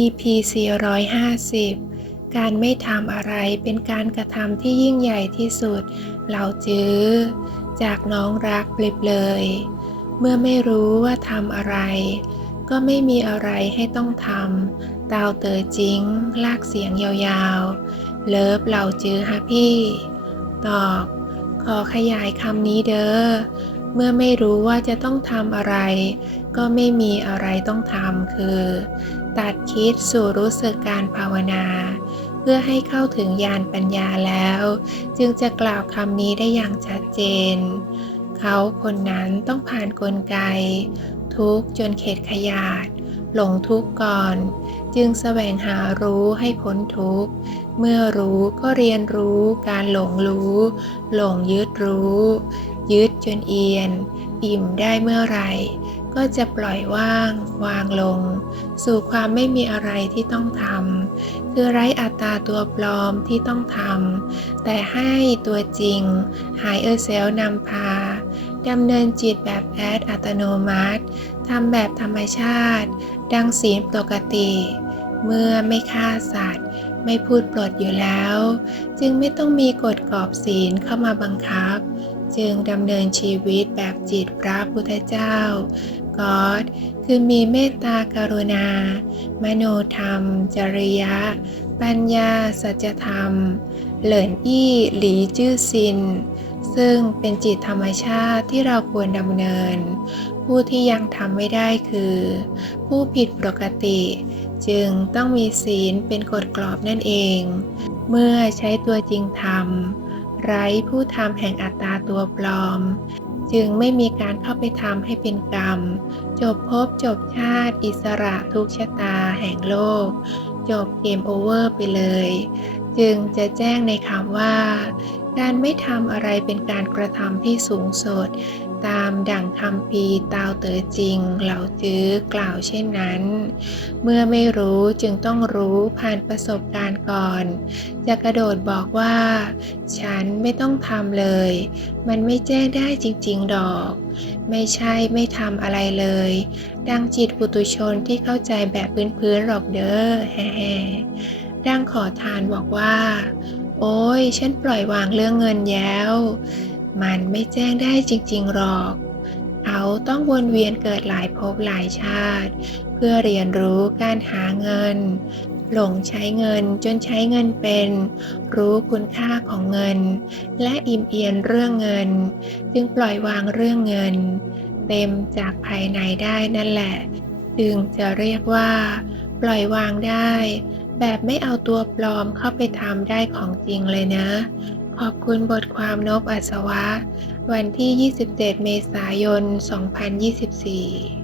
EP 450 การไม่ทำอะไรเป็นการกระทำที่ยิ่งใหญ่ที่สุด เราจื้อ จากน้องรักเปลิบเลย เมื่อไม่รู้ว่าทำอะไร ก็ไม่มีอะไรให้ต้องทำตาวเตอจิง ลากเสียงยาวๆ เลิฟเราจื้อฮะพี่ ตอบ ขอขยายคำนี้เด้อ เมื่อไม่รู้ว่าจะต้องทำอะไร ก็ไม่มีอะไรต้องทำคือ ตัดคิดสู่รู้สึกการภาวนา เพื่อให้เข้าถึงญาณปัญญาแล้ว จึงจะกล่าวคำนี้ได้อย่างชัดเจน เขาคนนั้นต้องผ่านกลไก ทุกจนเข็ดขยาด หลงทุกข์ก่อน จึงแสวงหารู้ให้พ้นทุกข์เมื่อรู้ก็เรียนรู้การหลงรู้ หลงยึดรู้ ยึดจนเอียน อิ่มได้เมื่อไหร่ ก็จะปล่อยว่าง วางลง สู่ความไม่มีอะไรที่ต้องทำคือไร้อัตตาตัวปลอมที่ต้องทำแต่ให้ตัวจริง หายเออเซลนำพาดำเนินจิตแบบแอดอัตโนมัติทำแบบธรรมชาติ ดังศีลปกติ เมื่อไม่ฆ่าสัตว์ ไม่พูดปลดอยู่แล้ว จึงไม่ต้องมีกฎกรอบศีลเข้ามาบังคับ จึงดำเนินชีวิตแบบจิตพระพุทธเจ้ากอดคือมีเมตตากรุณา มโนธรรม จริยะ ปัญญา สัจธรรม เหลินอี้หลีจื้อซิน ซึ่งเป็นจิตธรรมชาติที่เราควรดำเนิน ผู้ที่ยังทำไม่ได้คือ ผู้ผิดปกติ จึงต้องมีศีลเป็นกฎกรอบนั่นเอง เมื่อใช้ตัวจริงทำ ไร้ผู้ทำแห่งอัตตาตัวปลอม จึงไม่มีการเข้าไปทำให้เป็นกรรม จบภพจบชาติอิสระทุกชะตาแห่งโลก จบเกมโอเวอร์ไปเลย จึงจะแจ้งในคำว่า การไม่ทำอะไรเป็นการกระทำที่สูงสุด ตามดั่งคำปีตาวเต๋อจริง เหล่าจื้อกล่าวเช่นนั้น เมื่อไม่รู้จึงต้องรู้ผ่านประสบการณ์ก่อน จะกระโดดบอกว่า ฉันไม่ต้องทำเลย มันไม่แจ้งได้จริง ๆ ดอก ไม่ใช่ไม่ทำอะไรเลย ดังจิตปุตุชนที่เข้าใจแบบพื้นๆหรอกเด้อแฮ่ดังขอทานบอกว่า โอ้ยฉันปล่อยวางเรื่องเงินแล้ว มันไม่แจ้งได้จริง ๆ หรอก เขาต้องวนเวียนเกิดหลายภพหลายชาติ เพื่อเรียนรู้การหาเงิน หลงใช้เงินจนใช้เงินเป็น รู้คุณค่าของเงิน และอิ่มเอียนเรื่องเงิน จึงปล่อยวางเรื่องเงิน เต็มจากภายในได้นั่นแหละ จึงจะเรียกว่า ปล่อยวางได้ แบบไม่เอาตัวปลอมเข้าไปทำได้ของจริงเลยนะ ขอบคุณบทความนบอัศวะ วันที่ 27 เมษายน 2024